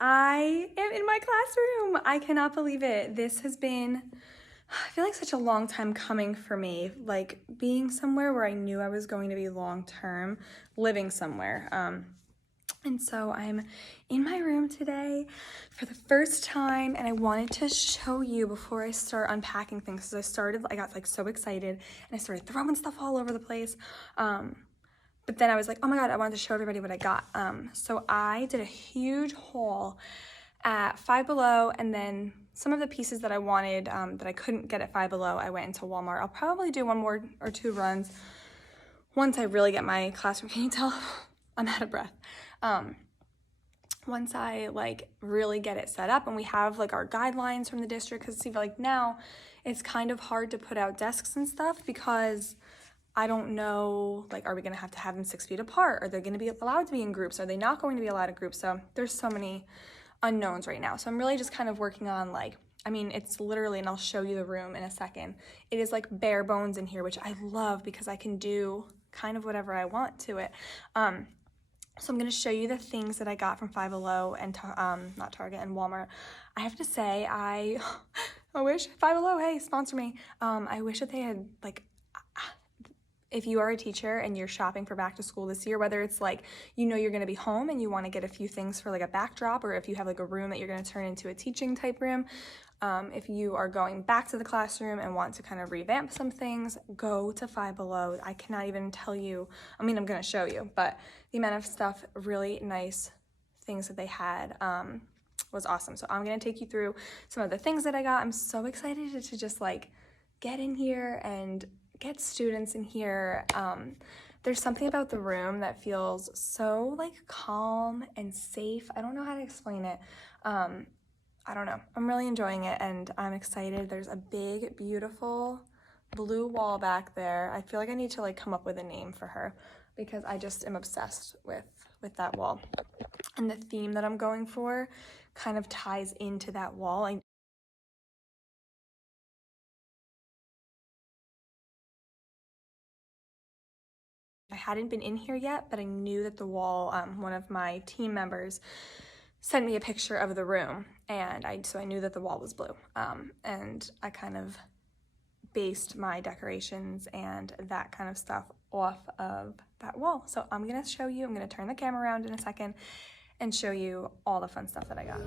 I am in my classroom. I cannot believe it. This has been, I feel like such a long time coming for me, like being somewhere where I knew I was going to be long term, living somewhere. And so I'm in my room today for the first time, and I wanted to show you before I start unpacking things, because I got like so excited and I started throwing stuff all over the place. But then I was like, oh my God, I wanted to show everybody what I got. So I did a huge haul at Five Below, and then some of the pieces that I wanted that I couldn't get at Five Below, I went into Walmart. I'll probably do one more or two runs once I really get my classroom. Can you tell? I'm out of breath. Once I like really get it set up and we have like our guidelines from the district, because see, like now it's kind of hard to put out desks and stuff because I don't know, like, are we gonna have to have them 6 feet apart? Are they gonna be allowed to be in groups? Are they not going to be allowed in groups? So there's so many unknowns right now. So I'm really just kind of working on like, I mean, it's literally, and I'll show you the room in a second. It is like bare bones in here, which I love because I can do kind of whatever I want to it. So I'm gonna show you the things that I got from Five Below and not Target and Walmart. I have to say, I wish Five Below, hey, sponsor me. I wish that they had like, if you are a teacher and you're shopping for back to school this year, whether it's like, you know, you're gonna be home and you wanna get a few things for like a backdrop, or if you have like a room that you're gonna turn into a teaching type room, if you are going back to the classroom and want to kind of revamp some things, go to Five Below. I cannot even tell you, I mean, I'm gonna show you, but the amount of stuff, really nice things that they had was awesome. So I'm gonna take you through some of the things that I got. I'm so excited to just like get in here and get students in here. There's something about the room that feels so like calm and safe. I don't know how to explain it. I don't know. I'm really enjoying it and I'm excited. There's a big, beautiful blue wall back there. I feel like I need to like come up with a name for her because I just am obsessed with that wall. And the theme that I'm going for kind of ties into that wall. I hadn't been in here yet, but I knew that the wall, one of my team members sent me a picture of the room, and so I knew that the wall was blue. And I kind of based my decorations and that kind of stuff off of that wall. So I'm gonna show you, I'm gonna turn the camera around in a second and show you all the fun stuff that I got.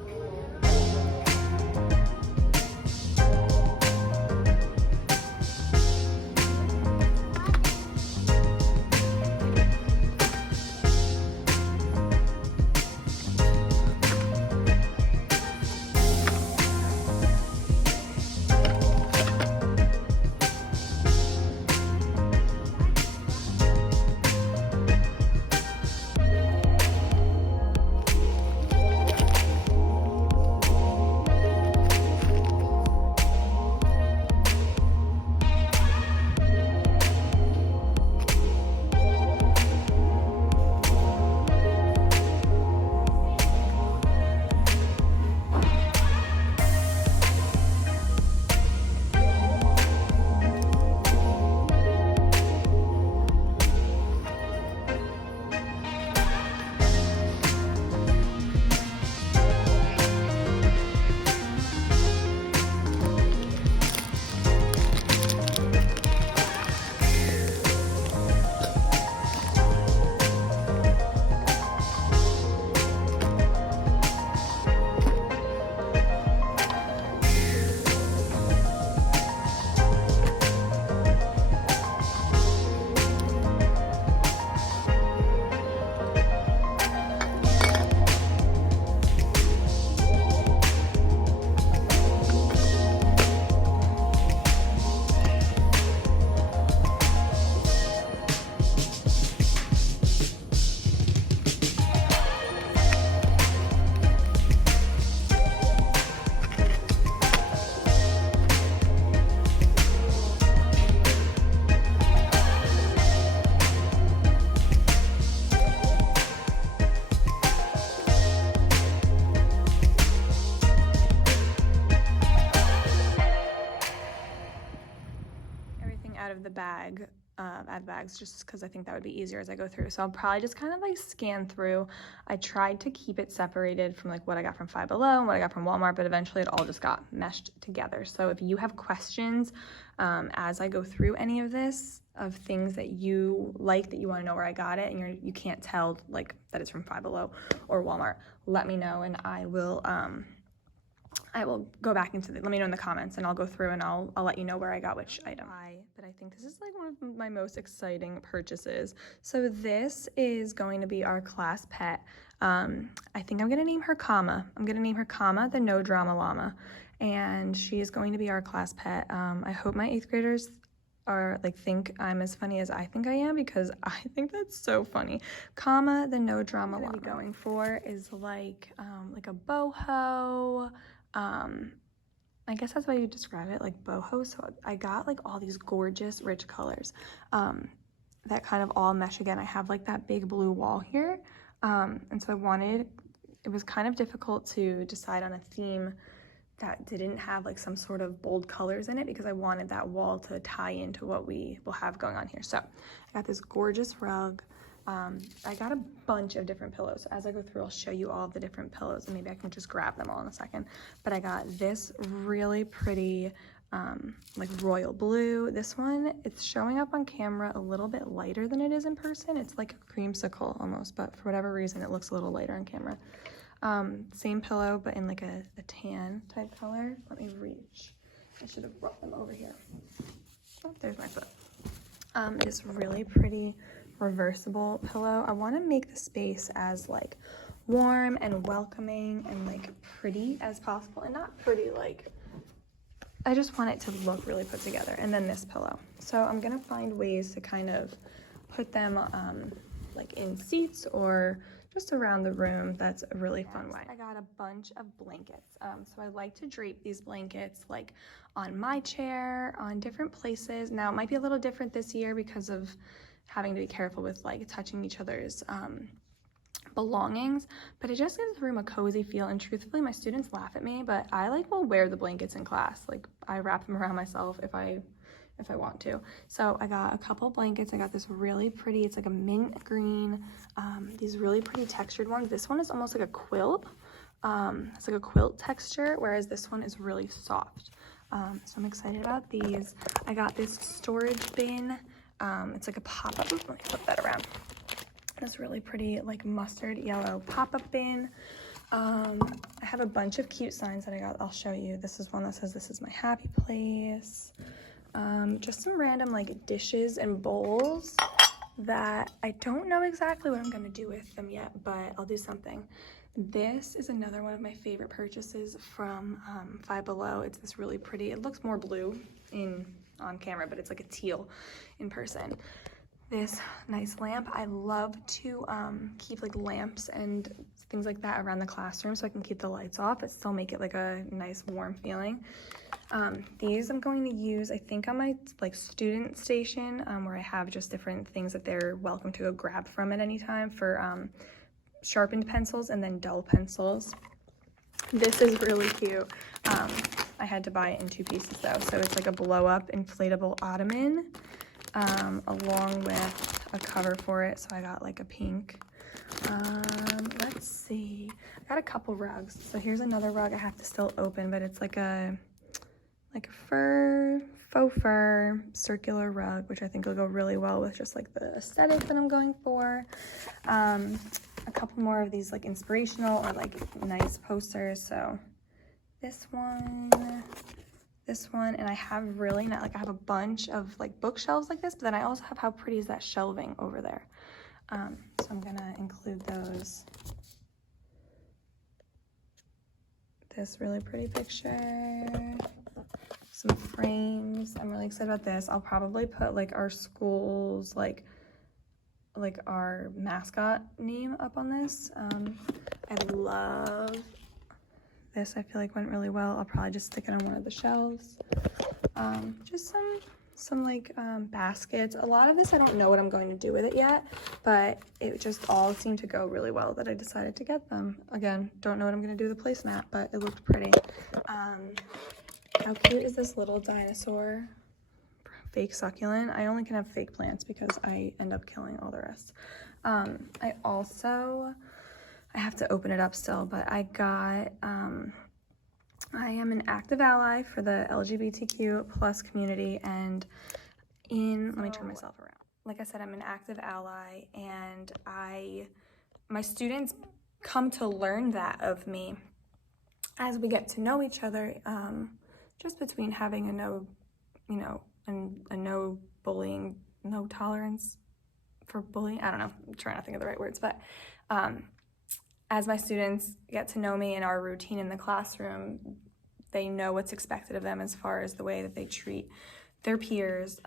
Out of the bag. add bags just because I think that would be easier as I go through. So I'll probably just kind of like scan through. I tried to keep it separated from like what I got from Five Below and what I got from Walmart, but eventually it all just got meshed together. So if you have questions as I go through any of this, of things that you like, that you want to know where I got it, and you can't tell like that it's from Five Below or Walmart, let me know, and I will go back into let me know in the comments, and I'll go through and I'll let you know where I got which item. But I think this is like one of my most exciting purchases. So this is going to be our class pet. I think I'm gonna name her Kama. I'm gonna name her Kama, the No Drama Llama, and she is going to be our class pet. I hope my 8th graders are like think I'm as funny as I think I am, because I think that's so funny. Kama, the No Drama Llama. What I'm going for is like a boho. I guess that's how you describe it, like boho. So I got like all these gorgeous rich colors that kind of all mesh again. I have like that big blue wall here, and so it was kind of difficult to decide on a theme that didn't have like some sort of bold colors in it, because I wanted that wall to tie into what we will have going on here. So I got this gorgeous rug. I got a bunch of different pillows. As I go through, I'll show you all of the different pillows, and maybe I can just grab them all in a second. But I got this really pretty like royal blue. This one, it's showing up on camera a little bit lighter than it is in person. It's like a creamsicle almost, but for whatever reason, it looks a little lighter on camera. Same pillow, but in like a tan type color. Let me reach. I should have brought them over here. Oh, there's my foot. This really pretty reversible pillow. I want to make the space as like warm and welcoming and like pretty as possible, and not pretty like, I just want it to look really put together. And then this pillow. So I'm gonna find ways to kind of put them like in seats or just around the room. That's a really fun way. I got a bunch of blankets. So I like to drape these blankets like on my chair, on different places. Now it might be a little different this year because of having to be careful with like touching each other's belongings, but it just gives the room a cozy feel. And truthfully, my students laugh at me, but I like will wear the blankets in class. Like I wrap them around myself if I want to. So I got a couple blankets. I got this really pretty, it's like a mint green, these really pretty textured ones. This one is almost like a quilt. It's like a quilt texture, whereas this one is really soft. So I'm excited about these. I got this storage bin. It's like a pop-up. Let me flip that around. This really pretty like mustard yellow pop-up bin. I have a bunch of cute signs that I got. I'll show you. This is one that says, "This is my happy place." Just some random like dishes and bowls that I don't know exactly what I'm gonna do with them yet, but I'll do something. This is another one of my favorite purchases from Five Below. It's this really pretty, it looks more blue on camera, but it's like a teal in person. This nice lamp. I love to keep like lamps and things like that around the classroom so I can keep the lights off but still make it like a nice warm feeling. These I'm going to use, I think, on my like student station where I have just different things that they're welcome to go grab from at any time for sharpened pencils and then dull pencils. This is really cute. I had to buy it in 2 pieces though. So it's like a blow up inflatable ottoman along with a cover for it. So I got like a pink. Let's see. I got a couple rugs. So here's another rug I have to still open, but it's like a faux fur circular rug, which I think will go really well with just like the aesthetic that I'm going for. A couple more of these like inspirational or like nice posters. So this one, and I have really not like, I have a bunch of like bookshelves like this, but then I also have how pretty is that shelving over there. So I'm gonna include those. This really pretty picture, some frames. I'm really excited about this. I'll probably put like our school's like our mascot name up on this. I love this. I feel like went really well. I'll probably just stick it on one of the shelves. Just some like baskets. A lot of this I don't know what I'm going to do with it yet, but it just all seemed to go really well that I decided to get them. Again, don't know what I'm going to do with the placemat, but it looked pretty. How cute is this little dinosaur fake succulent. I only can have fake plants because I end up killing all the rest. I have to open it up still, but I got, I am an active ally for the LGBTQ plus community, and let me turn myself around. Like I said, I'm an active ally, and my students come to learn that of me as we get to know each other, just between having a no bullying, no tolerance for bullying. I don't know, I'm trying to think of the right words, but as my students get to know me in our routine in the classroom, they know what's expected of them as far as the way that they treat their peers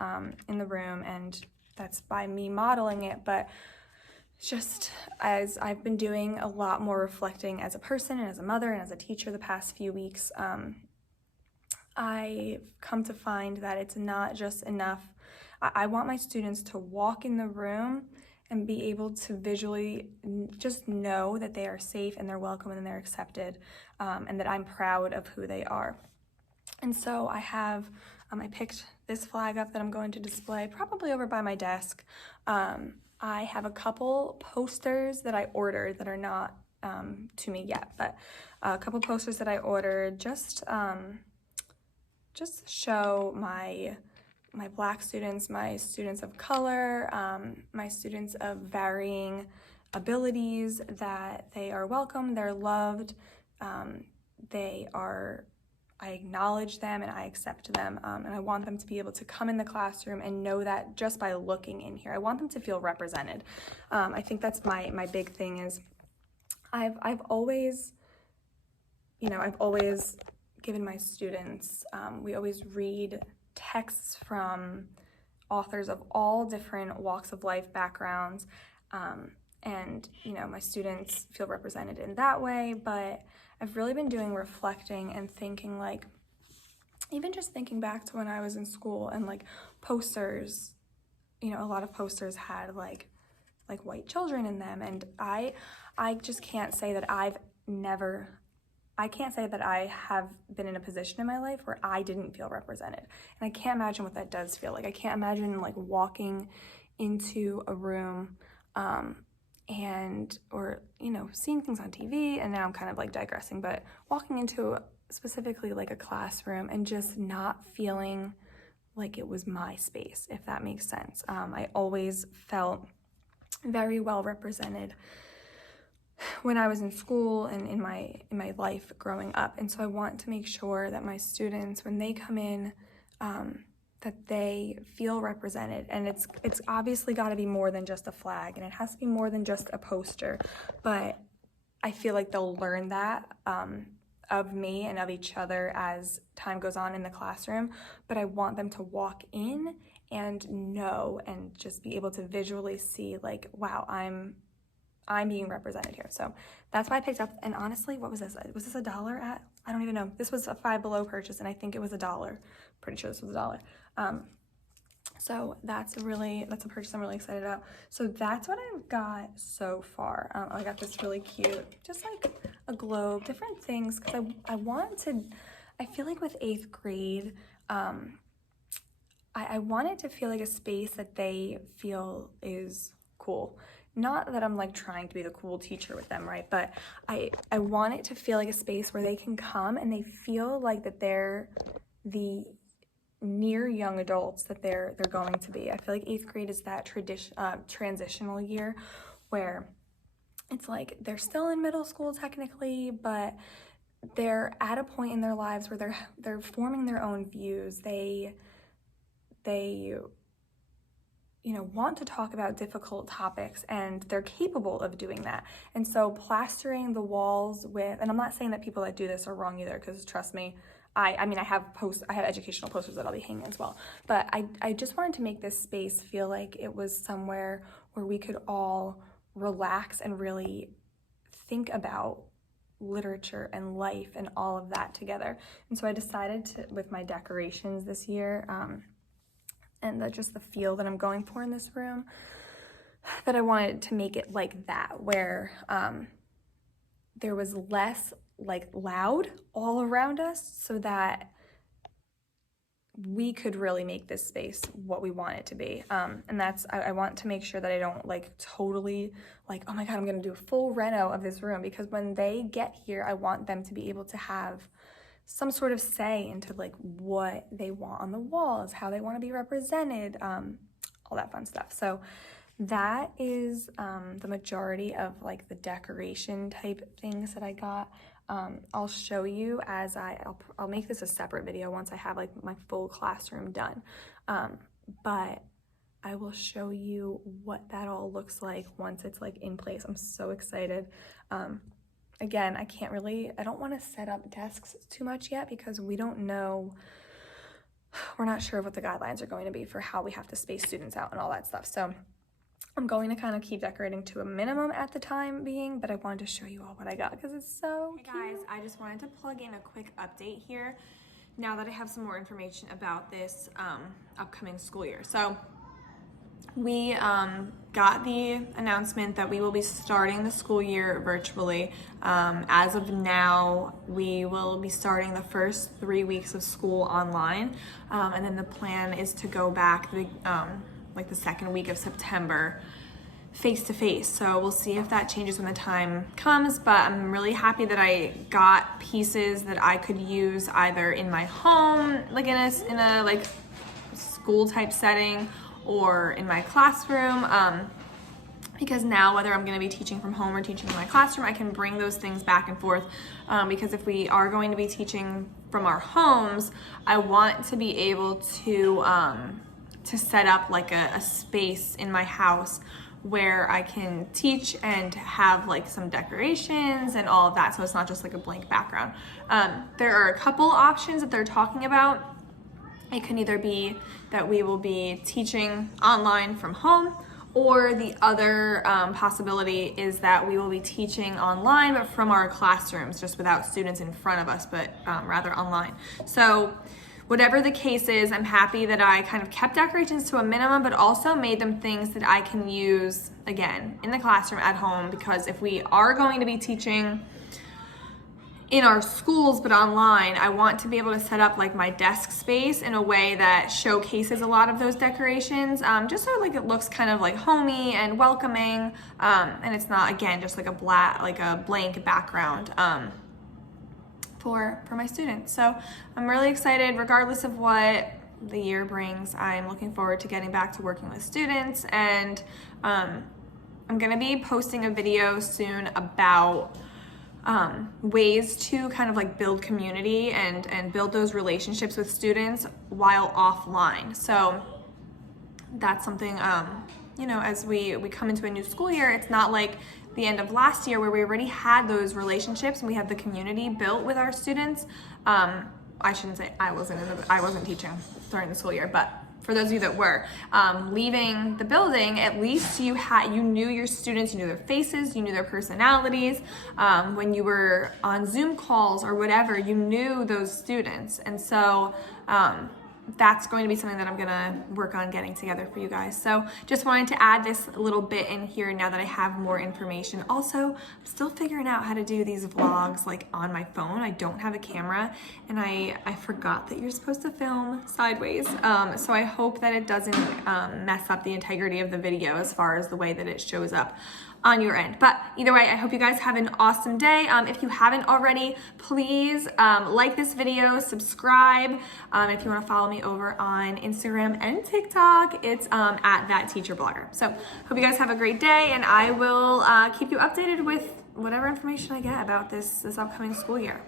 in the room, and that's by me modeling it. But just as I've been doing a lot more reflecting as a person and as a mother and as a teacher the past few weeks, I've come to find that it's not just enough. I want my students to walk in the room and be able to visually just know that they are safe and they're welcome and they're accepted, and that I'm proud of who they are. And so I picked this flag up that I'm going to display probably over by my desk. I have a couple posters that I ordered that are not to me yet, but a couple posters that I ordered just to show my Black students, my students of color, my students of varying abilities, that they are welcome, they're loved, I acknowledge them and I accept them, and I want them to be able to come in the classroom and know that just by looking in here. I want them to feel represented. I think that's my big thing is I've always given my students, we always read texts from authors of all different walks of life, backgrounds, and my students feel represented in that way. But I've really been doing reflecting and thinking, like, even just thinking back to when I was in school and like posters, a lot of posters had like white children in them, and I just can't say that I have been in a position in my life where I didn't feel represented. And I can't imagine what that does feel like. I can't imagine like walking into a room or seeing things on TV, and now I'm kind of like digressing, but walking into specifically like a classroom and just not feeling like it was my space, if that makes sense. I always felt very well represented when I was in school and in my life growing up. And so I want to make sure that my students, when they come in, that they feel represented. And it's obviously got to be more than just a flag, and it has to be more than just a poster, but I feel like they'll learn that of me and of each other as time goes on in the classroom. But I want them to walk in and know and just be able to visually see, like, wow, I'm being represented here. So that's why I picked up. And honestly, what was this? Was this $1 at? I don't even know. This was a Five Below purchase, and I think it was $1. Pretty sure this was $1. So that's a purchase I'm really excited about. So that's what I've got so far. I got this really cute, just like a globe, different things, because I feel like with 8th grade, I want it to feel like a space that they feel is cool. Not that I'm like trying to be the cool teacher with them, right? But I want it to feel like a space where they can come and they feel like that they're the near young adults that they're going to be. I feel like 8th grade is that transitional year where it's like they're still in middle school technically, but they're at a point in their lives where they're forming their own views. They want to talk about difficult topics, and they're capable of doing that. And so plastering the walls with, and I'm not saying that people that do this are wrong either, because trust me, I have educational posters that I'll be hanging as well. But I just wanted to make this space feel like it was somewhere where we could all relax and really think about literature and life and all of that together. And so I decided to, with my decorations this year, and just the feel that I'm going for in this room, that I wanted to make it like that, where there was less like loud all around us, so that we could really make this space what we want it to be. And that's, I want to make sure that I don't like totally like, oh my God, I'm gonna do a full reno of this room, because when they get here, I want them to be able to have some sort of say into like what they want on the walls, how they want to be represented, all that fun stuff. So that is the majority of like the decoration type things that I got. I'll show you as I'll make this a separate video once I have like my full classroom done. But I will show you what that all looks like once it's like in place. I'm so excited. Again, I don't want to set up desks too much yet because we don't know, we're not sure what the guidelines are going to be for how we have to space students out and all that stuff. So I'm going to kind of keep decorating to a minimum at the time being, but I wanted to show you all what I got because it's so cute. Hey guys, I just wanted to plug in a quick update here now that I have some more information about this upcoming school year. So we got the announcement that we will be starting the school year virtually. As of now, we will be starting the first 3 weeks of school online, and then the plan is to go back like the second week of September face-to-face. So we'll see if that changes when the time comes, but I'm really happy that I got pieces that I could use either in my home, like in a like school type setting, or in my classroom, because now whether I'm going to be teaching from home or teaching in my classroom, I can bring those things back and forth, because if we are going to be teaching from our homes, I want to be able to set up like a space in my house where I can teach and have like some decorations and all of that, so it's not just like a blank background. There are a couple options that they're talking about. It can either be that we will be teaching online from home, or the other possibility is that we will be teaching online but from our classrooms, just without students in front of us, but rather online. So whatever the case is, I'm happy that I kind of kept decorations to a minimum, but also made them things that I can use again in the classroom at home, because if we are going to be teaching in our schools but online, I want to be able to set up like my desk space in a way that showcases a lot of those decorations, just so like it looks kind of like homey and welcoming, and it's not, again, just like a blank background for my students. So I'm really excited regardless of what the year brings. I'm looking forward to getting back to working with students, and I'm gonna be posting a video soon about ways to kind of like build community and build those relationships with students while offline. So that's something, you know, as we come into a new school year, it's not like the end of last year where we already had those relationships and we had the community built with our students. I shouldn't say I wasn't teaching during the school year, but for those of you that were, leaving the building, at least you knew your students, you knew their faces, you knew their personalities. When you were on Zoom calls or whatever, you knew those students. And so that's going to be something that I'm gonna work on getting together for you guys. So just wanted to add this little bit in here now that I have more information. Also, I'm still figuring out how to do these vlogs like on my phone. I don't have a camera, and I forgot that you're supposed to film sideways. So I hope that it doesn't mess up the integrity of the video as far as the way that it shows up on your end. But either way, I hope you guys have an awesome day. If you haven't already, please like this video, subscribe. If you want to follow me over on Instagram and TikTok, it's at @TheTeacherBlogger. So hope you guys have a great day, and I will keep you updated with whatever information I get about this upcoming school year.